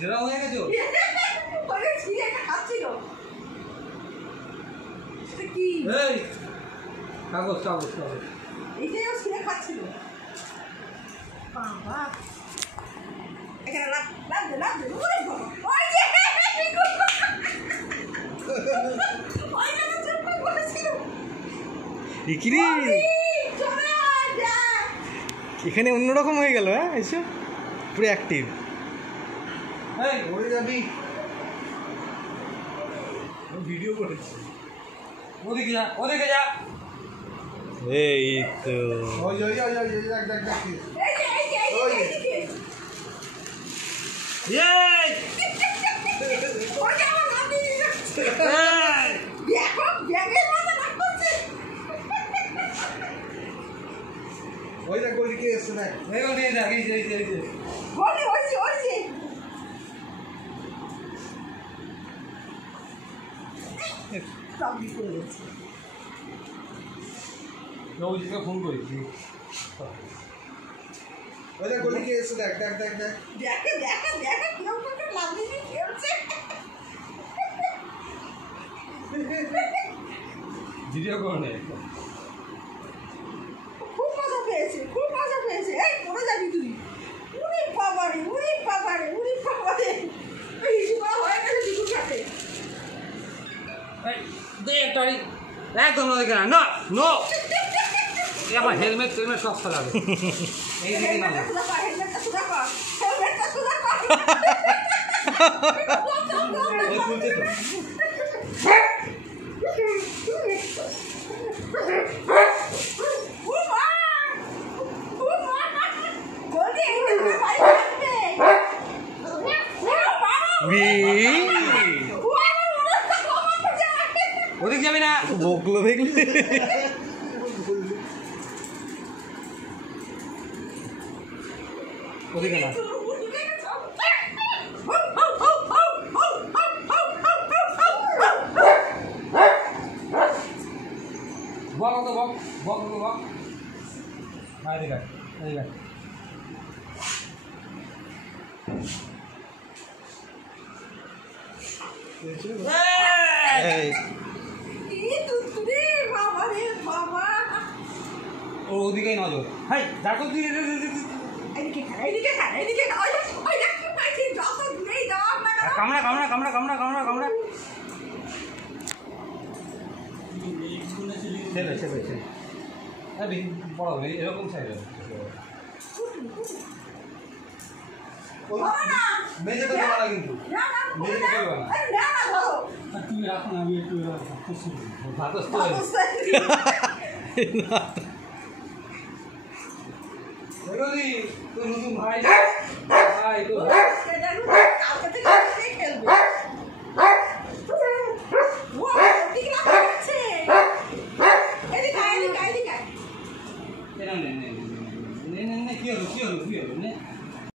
সেরা হয়ে গেছো ওরে ছিঁড়ে একটা খাচ্ছিল সেটা কি এই কাগজ কাগজ কাগজ এইটাই ও ছিঁড়ে খাচ্ছিল বাবা এখানে লাভ লাভ দে ওরে বাবা ওই যে ওই যে চুপ করে বসেছিল ইকিরি এখানে অন্যরকম হয়ে গেল। হ্যাঁ এসো পুরো অ্যাক্টিভ। এই ওরে যাবি ভিডিও করেছি ওদিকে যা ওদিকে যা এই তো ওই ওই ওই ওই দেখ দেখ দেখ এই যে এই যে এই ওই যে আমার লাভ দিয়ে দিচ্ছে দেখো ব্যাগের মধ্যে রাখ করছে ওই দেখ গলি কে এসে দেখ এই গলি দেখ এই যে বলি ওই যে সব দিয়ে দিয়েছে রোজিকে ফোন করেছি ওই দেখ গলি কে এসে দেখ দেখ দেখ দেখ দেখে দেখে দেখে কিরকম করে লাভ দিয়ে খেলছে ভিডিও করে খুব মজা পেয়েছে এই পড়ে যাবি তুই উড়ি বাবারে এই হিসেবে হয়ে গেছে দিকুর সাথে এই দে একটা একদম ওদিকে না নো নো আমার হেলমেট টেলমেট সব ফেলাবে এই দিকে না হেলমেটটা সুদা কর ওই খুলছে তো ওদিকে যাবি না বকলো দেখলি ওদিকে না বক তো বক বক তো বক এদিকে এদিকে ও ওদিকেই নজর হাই দেখো তুই কামড়া কামড়া কামড়া কামড়া কামড়া কামড়া ছেলে ছেলে ছেলে বড় হবে এরকম সাইজ মেঝেতে দেওয়া না কিন্তু মেঝেতে দেওয়া না তুমি রাখো না আমি একটু ভাতস্থ এগোদি তুই নতুন ভাই ভাই তো